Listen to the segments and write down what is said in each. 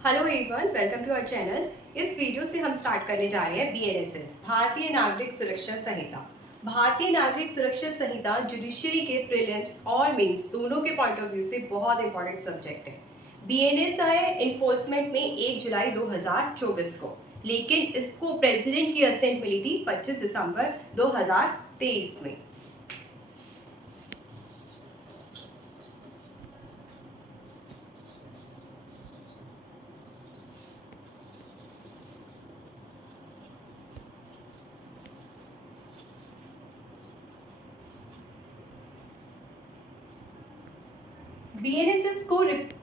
Hello everyone, welcome to our channel. इस video से हम स्टार्ट करने जा रहे हैं बीएनएसएस, भारतीय नागरिक सुरक्षा संहिता। भारतीय नागरिक सुरक्षा संहिता जुडिशरी के प्रीलिम्स और मेंस दोनों के पॉइंट ऑफ व्यू से बहुत इंपॉर्टेंट सब्जेक्ट है। बीएनएस आया एनफोर्समेंट में 1 जुलाई 2024 को, लेकिन इसको प्रेसिडेंट की असेंट मिली थी 25 दिसंबर 2023 में।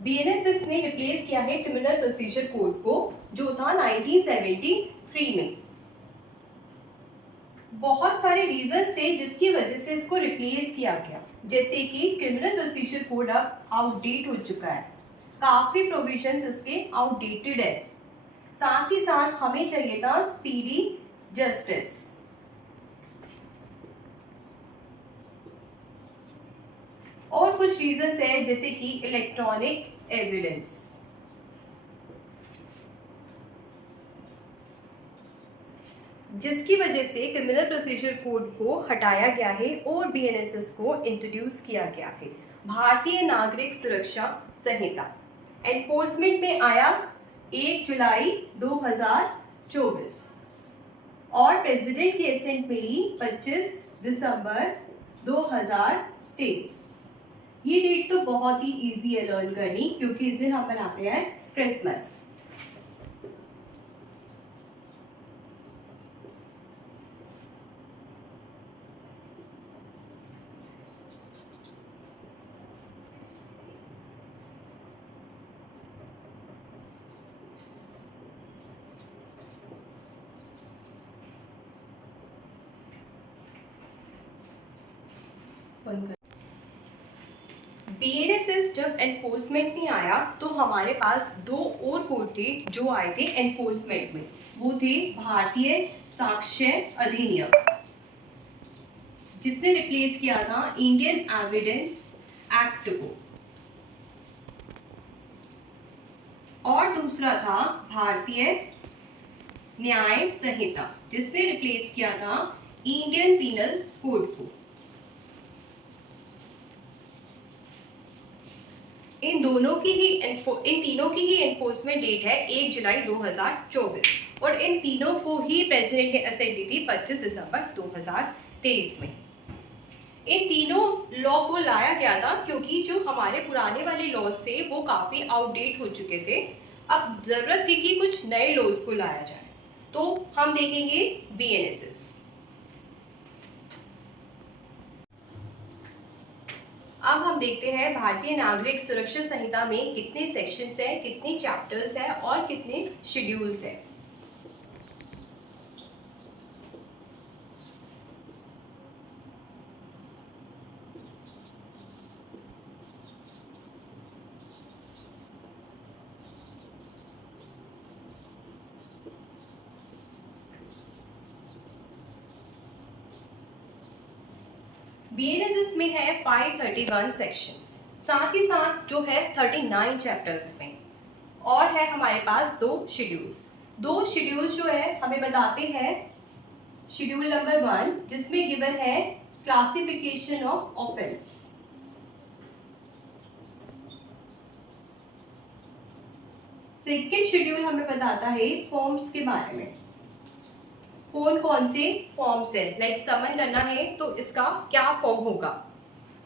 बीएनएसएस ने रिप्लेस किया है क्रिमिनल प्रोसीजर कोड को, जो था 1973 में। बहुत सारे रीजन से जिसकी वजह से इसको रिप्लेस किया गया, जैसे कि क्रिमिनल प्रोसीजर कोड अब आउटडेट हो चुका है, काफी प्रोविजंस इसके आउटडेटेड है। साथ ही साथ हमें चाहिए था स्पीडी जस्टिस। और कुछ रीजंस है, जैसे कि इलेक्ट्रॉनिक एविडेंस। जिसकी वजह से क्रिमिनल प्रोसीजर कोड को हटाया गया है और बीएनएसएस को इंट्रोड्यूस किया गया है। भारतीय नागरिक सुरक्षा संहिता एनफोर्समेंट में आया 1 जुलाई 2024 और प्रेसिडेंट की असेंट मिली 25 दिसंबर 2023। ये डेट तो बहुत ही इजी है लर्न करनी, क्योंकि इस दिन हम मनाते हैं क्रिसमस। बीएनएसएस जब एनफोर्समेंट में आया तो हमारे पास दो और कोड थे जो आए थे एनफोर्समेंट में। वो थे भारतीय साक्ष्य अधिनियम, जिसने रिप्लेस किया था इंडियन एविडेंस एक्ट को, और दूसरा था भारतीय न्याय संहिता, जिसने रिप्लेस किया था इंडियन पीनल कोड को। इन तीनों की ही एनफोर्समेंट डेट है 1 जुलाई 2024 और इन तीनों को ही प्रेसिडेंट ने असेंट दी थी 25 दिसंबर 2023 में। इन तीनों लॉ को लाया गया था क्योंकि जो हमारे पुराने वाले लॉज थे वो काफ़ी आउटडेट हो चुके थे। अब ज़रूरत थी कि कुछ नए लॉज को लाया जाए, तो हम देखेंगे बीएनएसएस। अब हम देखते हैं भारतीय नागरिक सुरक्षा संहिता में कितने सेक्शंस हैं, कितने चैप्टर्स हैं और कितने शेड्यूल्स हैं। बीएनएसएस में है 531 सेक्शंस, साथ ही साथ जो है 39 चैप्टर्स में, और है हमारे पास दो शेड्यूल्स जो है हमें बताते हैं। शेड्यूल नंबर 1 जिसमें गिवन है classification of offence. Second schedule हमें बताता है फॉर्म्स के बारे में, कौन से फॉर्म्स है, लाइक समन करना है तो इसका क्या फॉर्म होगा।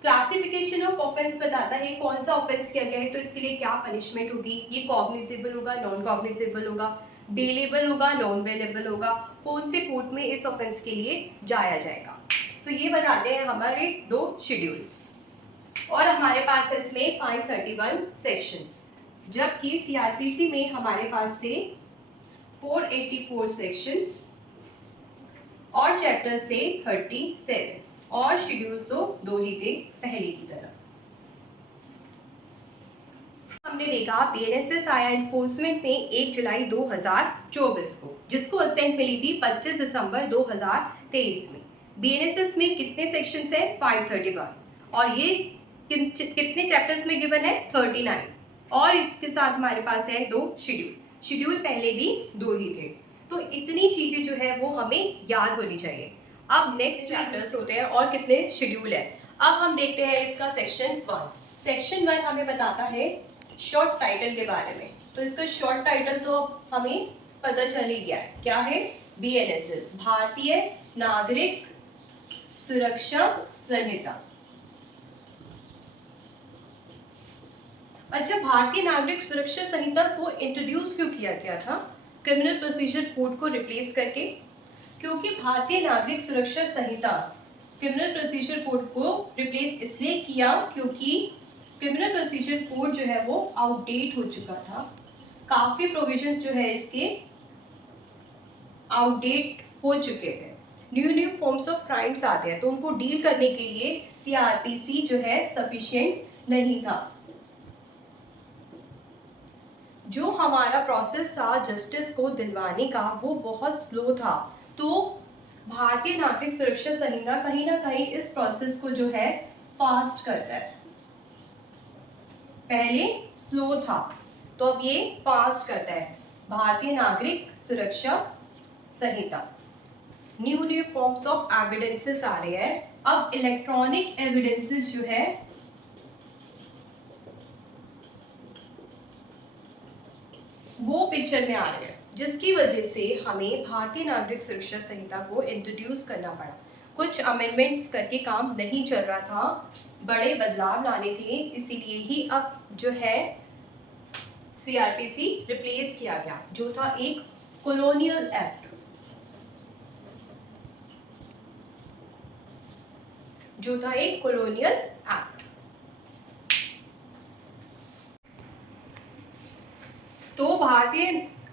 क्लासिफिकेशन ऑफ ऑफेंस बताता है कौन सा ऑफेंस किया गया है तो इसके लिए क्या पनिशमेंट होगी, ये कॉग्निजेबल होगा, नॉन कॉग्निजेबल होगा, बेलेबल होगा, नॉन बेलेबल होगा, कौन से कोर्ट में इस ऑफेंस के लिए जाया जाएगा। तो ये बताते हैं हमारे दो शेड्यूल्स, और हमारे पास है इसमें 531 सेक्शंस, जबकि सीआरपीसी में हमारे पास से 484 सेक्शंस और चैप्टर से 37, और शेड्यूल्स तो दो ही थे पहले की तरह। हमने देखा बीएनएसएस आया एनफोर्समेंट में 1 जुलाई 2024 को, जिसको असेंट मिली थी 25 दिसंबर 2023 में। बीएनएसएस में कितने सेक्शंस है? 531, और ये कितने चैप्टर्स में गिवन है? 39। और इसके साथ हमारे पास है 2 शेड्यूल। शेड्यूल पहले भी 2 ही थे, तो इतनी चीज़ें जो है वो हमें याद होनी चाहिए। अब नेक्स्ट चैप्टर्स होते हैं और कितने शेड्यूल है। अब हम देखते हैं इसका सेक्शन 1। सेक्शन 1 हमें बताता है शॉर्ट टाइटल के बारे में। तो इसका शॉर्ट टाइटल तो अब हमें पता चल ही गया है, क्या है? BNSS, भारतीय नागरिक सुरक्षा संहिता। अच्छा, भारतीय नागरिक सुरक्षा संहिता को इंट्रोड्यूस क्यों किया गया था क्रिमिनल प्रोसीजर कोड को रिप्लेस करके? क्योंकि भारतीय नागरिक सुरक्षा संहिता क्रिमिनल प्रोसीजर कोड को रिप्लेस इसलिए किया क्योंकि क्रिमिनल प्रोसीजर कोड जो है वो आउटडेट हो चुका था। काफ़ी प्रोविजंस जो है इसके आउटडेट हो चुके थे। न्यू फॉर्म्स ऑफ क्राइम्स आते हैं, तो उनको डील करने के लिए CRPC जो है सफिशिएंट नहीं था। जो हमारा प्रोसेस था जस्टिस को दिलवाने का वो बहुत स्लो था। तो भारतीय नागरिक सुरक्षा संहिता कहीं ना कहीं इस प्रोसेस को जो है फास्ट करता है। पहले स्लो था तो अब ये फास्ट करता है। भारतीय नागरिक सुरक्षा संहिता, न्यू फॉर्म्स ऑफ एविडेंसेस आ रहे हैं। अब इलेक्ट्रॉनिक एविडेंसेस जो है वो पिक्चर में आ रहे हैं, जिसकी वजह से हमें भारतीय नागरिक सुरक्षा संहिता को इंट्रोड्यूस करना पड़ा। कुछ अमेंडमेंट्स करके काम नहीं चल रहा था, बड़े बदलाव लाने थे, इसीलिए ही अब जो है CRPC रिप्लेस किया गया, जो था एक कॉलोनियल एक्ट, तो भारतीय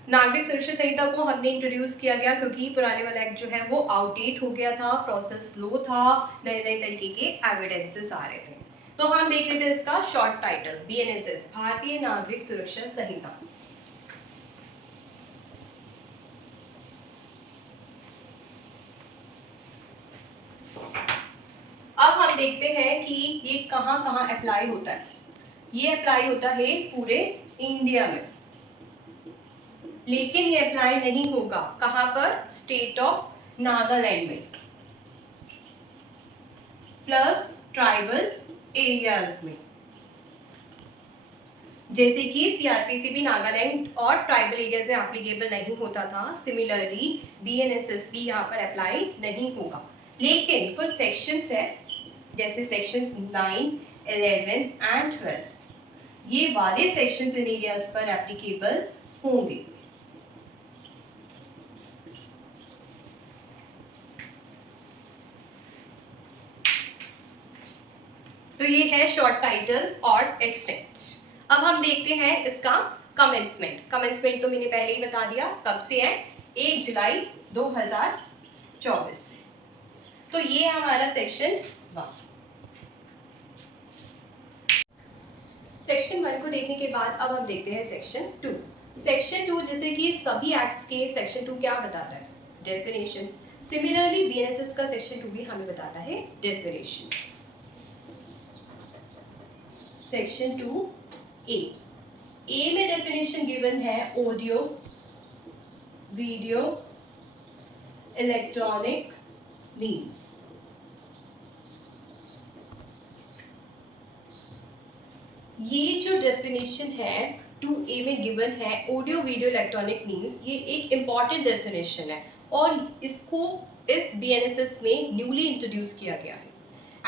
नागरिक सुरक्षा संहिता को हमने इंट्रोड्यूस किया गया क्योंकि पुराने वाला एक्ट जो है वो आउटडेट हो गया था, प्रोसेस स्लो था, नए नए तरीके के एविडेंसेस आ रहे थे। तो हम देख लेते हैं इसका शॉर्ट टाइटल, BNSS, भारतीय नागरिक सुरक्षा संहिता। अब हम देखते हैं कि ये कहाँ कहाँ अप्लाई होता है। ये अप्लाई होता है पूरे इंडिया में, लेकिन ये अप्लाई नहीं होगा कहाँ पर? स्टेट ऑफ नागालैंड में प्लस ट्राइबल एरियाज में। जैसे कि CRPC भी नागालैंड और ट्राइबल एरियाज में एप्लीकेबल नहीं होता था, सिमिलरली BNSS भी यहाँ पर अप्लाई नहीं होगा। लेकिन कुछ सेक्शंस है जैसे सेक्शंस 9, 11 एंड 12, ये वाले सेक्शंस इन एरियाज पर एप्लीकेबल होंगे। तो ये है शॉर्ट टाइटल और एक्सटेंट। अब हम देखते हैं इसका कमेंसमेंट। कमेंसमेंट तो मैंने पहले ही बता दिया, कब से है? 1 जुलाई 2024 से। तो ये हमारा सेक्शन 1। सेक्शन 1 को देखने के बाद अब हम देखते हैं सेक्शन 2। सेक्शन 2 जैसे कि सभी एक्ट्स के सेक्शन 2 क्या बताता है? डेफिनेशंस। सिमिलरली BNSS का सेक्शन 2 भी हमें बताता है डेफिनेशंस। सेक्शन 2A में डेफिनेशन गिवन है ऑडियो, वीडियो, इलेक्ट्रॉनिक मीन्स। ये जो डेफिनेशन है 2A में गिवन है ऑडियो, वीडियो, इलेक्ट्रॉनिक मीन्स, ये एक इम्पॉर्टेंट डेफिनेशन है और इसको इस BNSS में न्यूली इंट्रोड्यूस किया गया है।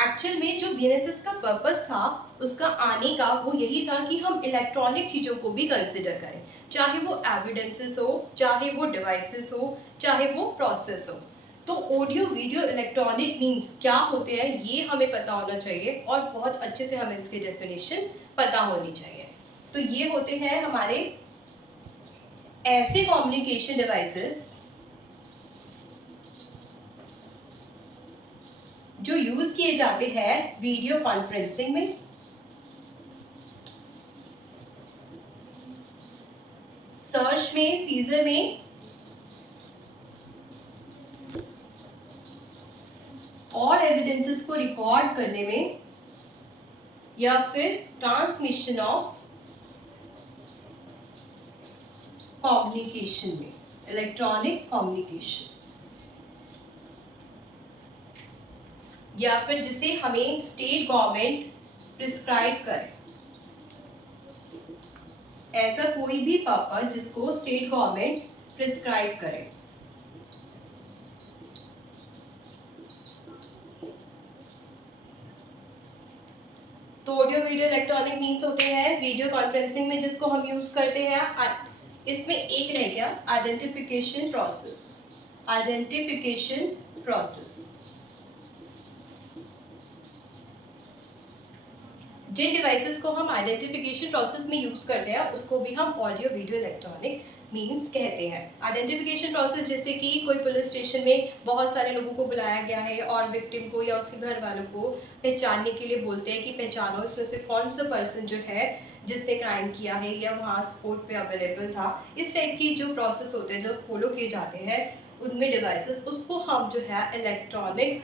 एक्चुअल में जो BNSS का पर्पस था उसका आने का वो यही था कि हम इलेक्ट्रॉनिक चीज़ों को भी कंसिडर करें, चाहे वो एविडेंसेस हो, चाहे वो डिवाइसेस हो, चाहे वो प्रोसेस हो। तो ऑडियो, वीडियो, इलेक्ट्रॉनिक मीन्स क्या होते हैं ये हमें पता होना चाहिए और बहुत अच्छे से हमें इसकी डेफिनेशन पता होनी चाहिए। तो ये होते हैं हमारे ऐसे कम्युनिकेशन डिवाइसेस जो यूज किए जाते हैं वीडियो कॉन्फ्रेंसिंग में, सर्च में, सीजर में, और एविडेंसेस को रिकॉर्ड करने में, या फिर ट्रांसमिशन ऑफ कम्युनिकेशन में, इलेक्ट्रॉनिक कम्युनिकेशन, या फिर जिसे हमें स्टेट गवर्नमेंट प्रिस्क्राइब करे, ऐसा कोई भी पर्पस जिसको स्टेट गवर्नमेंट प्रिस्क्राइब करे। तो ऑडियो वीडियो इलेक्ट्रॉनिक मीन्स होते हैं वीडियो कॉन्फ्रेंसिंग में जिसको हम यूज करते हैं। इसमें एक रह गया आइडेंटिफिकेशन प्रोसेस, आइडेंटिफिकेशन प्रोसेस। जिन डिवाइसेस को हम आइडेंटिफिकेशन प्रोसेस में यूज करते हैं उसको भी हम ऑडियो वीडियो इलेक्ट्रॉनिक मीन्स कहते हैं। आइडेंटिफिकेशन प्रोसेस जैसे कि कोई पुलिस स्टेशन में बहुत सारे लोगों को बुलाया गया है और विक्टिम को या उसके घर वालों को पहचानने के लिए बोलते हैं कि पहचानो इसमें से कौन सा पर्सन जो है जिसने क्राइम किया है या वहाँ स्पॉट पे अवेलेबल था। इस टाइप की जो प्रोसेस होते हैं जो फॉलो किए जाते हैं उनमें डिवाइसेस, उसको हम जो है इलेक्ट्रॉनिक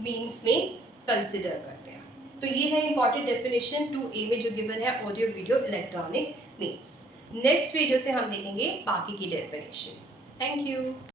मीन्स में कंसिडर करते हैं। तो ये है इंपॉर्टेंट डेफिनेशन 2A में जो गिवन है audio video electronic means. Next video से हम देखेंगे बाकी की डेफिनेशंस। Thank you.